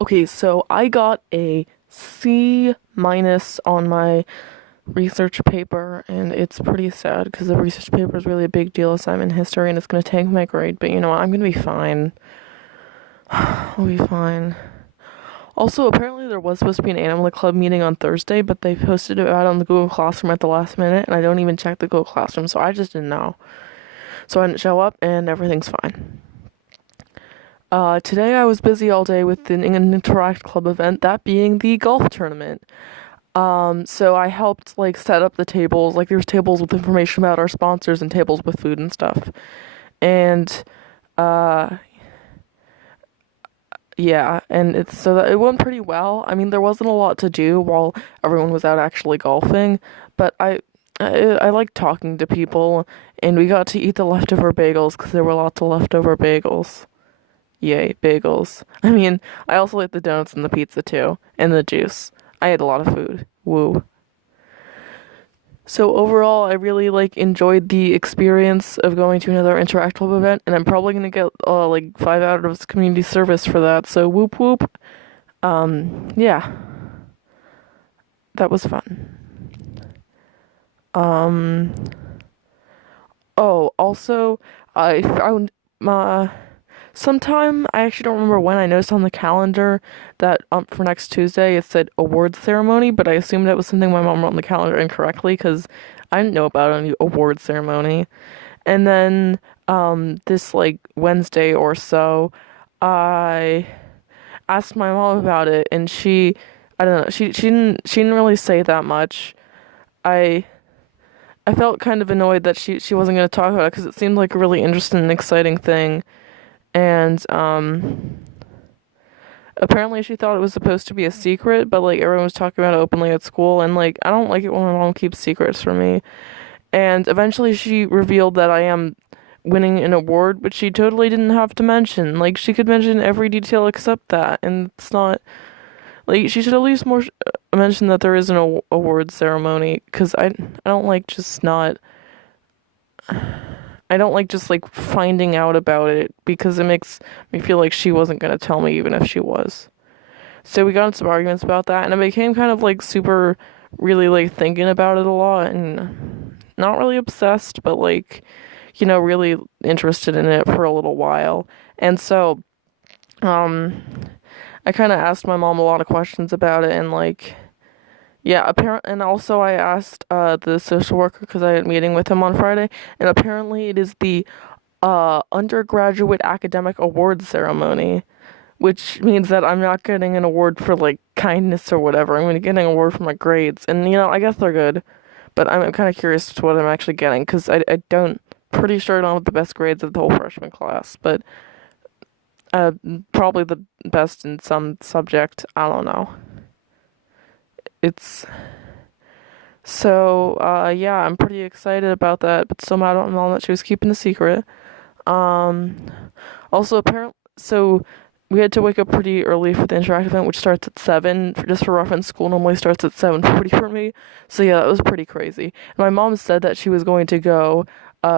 Okay, so I got a C minus on my research paper, and it's pretty sad because the research paper is really a big deal assignment in history, and it's gonna tank my grade. But you know what? I'm gonna be fine. I'll be fine. Also, apparently there was supposed to be an animal club meeting on Thursday, but they posted it out on the Google Classroom at the last minute, and I don't even check the Google Classroom, so I just didn't know. So I didn't show up, and everything's fine. Today I was busy all day with an Interact Club event, that being the golf tournament. So I helped like set up the tables. Like there's tables with information about our sponsors and tables with food and stuff. And uh yeah, and it's so that it went pretty well. I mean, there wasn't a lot to do while everyone was out actually golfing, but I like talking to people, and we got to eat the leftover bagels because there were lots of leftover bagels. Yay, bagels. I mean, I also like the donuts and the pizza too, and the juice. I ate a lot of food. Woo. So overall, I really like enjoyed the experience of going to another interactive event, and I'm probably gonna get like 5 out of community service for that. So whoop whoop. Yeah, that was fun. Um, oh, also, I found sometime, I actually don't remember when, I noticed on the calendar that for next Tuesday it said awards ceremony, but I assumed that was something my mom wrote on the calendar incorrectly because I didn't know about any award ceremony. And then this like Wednesday or so, I asked my mom about it, and I don't know, she didn't really say that much. I I felt kind of annoyed that she wasn't going to talk about it because it seemed like a really interesting and exciting thing. And apparently she thought it was supposed to be a secret, but like everyone was talking about it openly at school, and like I don't like it when my mom keeps secrets from me. And eventually she revealed that I am winning an award, but she totally didn't have to mention. Like she could mention every detail except that, and it's not like she should at least more mention that there is an award ceremony because I don't like just not I don't like just like finding out about it because it makes me feel like she wasn't gonna tell me even if she was. So we got into some arguments about that, and I became kind of like super, really like thinking about it a lot and not really obsessed, but like, really interested in it for a little while. And so, um, I kind of asked my mom a lot of questions about it, and like, yeah, apparently, and also I asked the social worker because I had a meeting with him on Friday, and apparently it is the undergraduate academic awards ceremony, which means that I'm not getting an award for like kindness or whatever. I'm going to get an award for my grades, and I guess they're good, but I'm kind of curious to what I'm actually getting because I don't pretty sure I don't have the best grades of the whole freshman class, but uh, probably the best in some subject. I don't know. It's So, yeah, I'm pretty excited about that, but still mad at my mom that she was keeping the secret. Um, Also, apparently, so we had to wake up pretty early for the interactive event, which starts at 7. Just for reference, school normally starts at 7:40 for me. So yeah, that was pretty crazy. And my mom said that she was going to go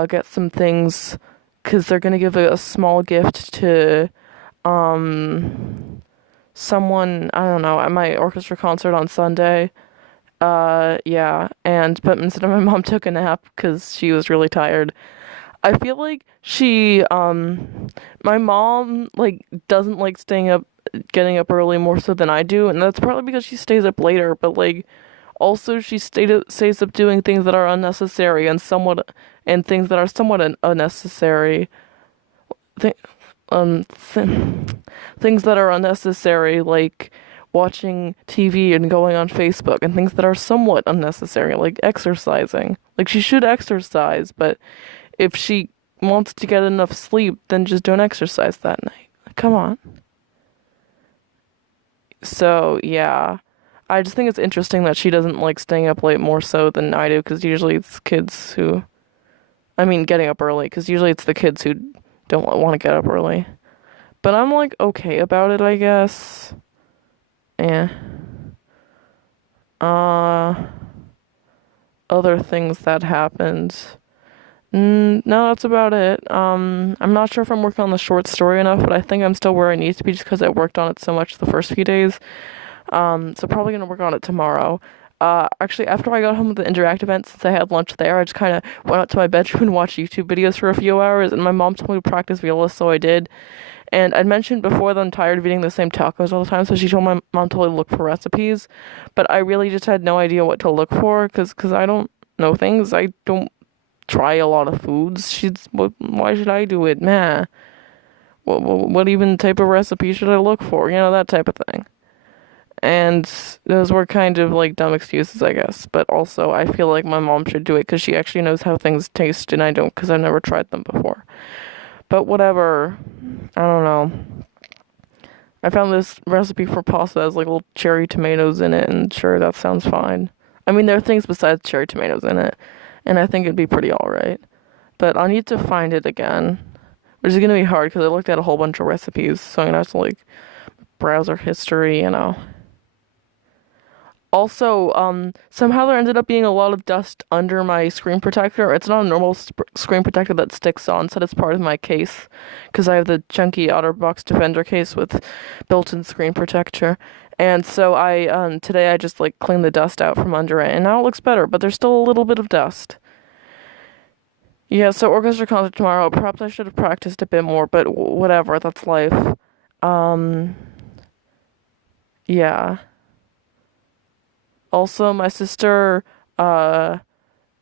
get some things because they're gonna give a small gift to someone, I don't know, at my orchestra concert on Sunday. Yeah, but instead of my mom took a nap because she was really tired. I feel like my mom, like, doesn't like getting up early more so than I do, and that's partly because she stays up later, but, like, also she stays up doing things that are unnecessary and things that are somewhat unnecessary. Th- things that are unnecessary, like watching TV and going on Facebook, and things that are somewhat unnecessary, like exercising. Like, she should exercise, but if she wants to get enough sleep, then just don't exercise that night. Like, come on. So, yeah. I just think it's interesting that she doesn't like staying up late more so than I do, because usually it's kids who. I mean, getting up early, because usually it's the kids who don't want to get up early. But I'm like okay about it, I guess. Yeah. Uh, Other things that happened. No, that's about it. I'm not sure if I'm working on the short story enough, but I think I'm still where I need to be just because I worked on it so much the first few days. So probably gonna work on it tomorrow. Actually, after I got home with the interactive event, since I had lunch there, I just kind of went out to my bedroom and watched YouTube videos for a few hours, and my mom told me to practice viola, so I did. And I'd mentioned before that I'm tired of eating the same tacos all the time, so she told my mom to look for recipes, but I really just had no idea what to look for, cause I don't know things. I don't try a lot of foods. Why should I do it? Nah. What even type of recipe should I look for? That type of thing. And those were kind of like dumb excuses, I guess. But also, I feel like my mom should do it because she actually knows how things taste, and I don't because I've never tried them before. But whatever. I don't know. I found this recipe for pasta that has like little cherry tomatoes in it, and sure, that sounds fine. I mean, there are things besides cherry tomatoes in it, and I think it'd be pretty alright. But I'll need to find it again, which is gonna be hard because I looked at a whole bunch of recipes, so I'm gonna have to like browse our history. Also, somehow there ended up being a lot of dust under my screen protector. It's not a normal screen protector that sticks on, so it's part of my case, because I have the chunky OtterBox Defender case with built-in screen protector. And so today I just like cleaned the dust out from under it, and now it looks better, but there's still a little bit of dust. Yeah, so orchestra concert tomorrow. Perhaps I should have practiced a bit more, but whatever, that's life. Um, yeah. Also, my sister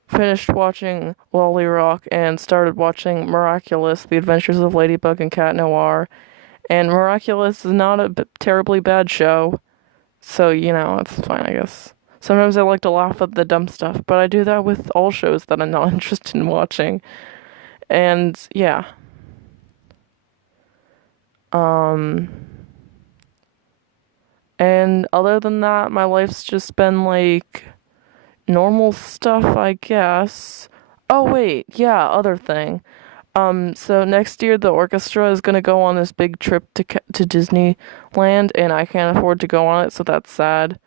finished watching Lolly Rock and started watching Miraculous: The Adventures of Ladybug and Cat Noir. And Miraculous is not a terribly bad show, so it's fine, I guess. Sometimes I like to laugh at the dumb stuff, but I do that with all shows that I'm not interested in watching. And yeah. Um, and other than that, my life's just been like normal stuff, I guess. Oh wait, yeah, other thing. So next year the orchestra is gonna go on this big trip to Disneyland, and I can't afford to go on it, so that's sad.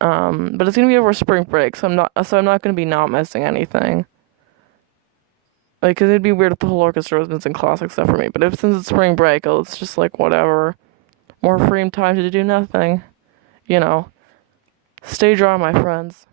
But it's gonna be over spring break, so I'm not gonna be not missing anything. Like, 'cause it'd be weird if the whole orchestra was missing classic stuff for me. But if since it's spring break, it's just like whatever, more free time to do nothing. You know, stay dry, my friends.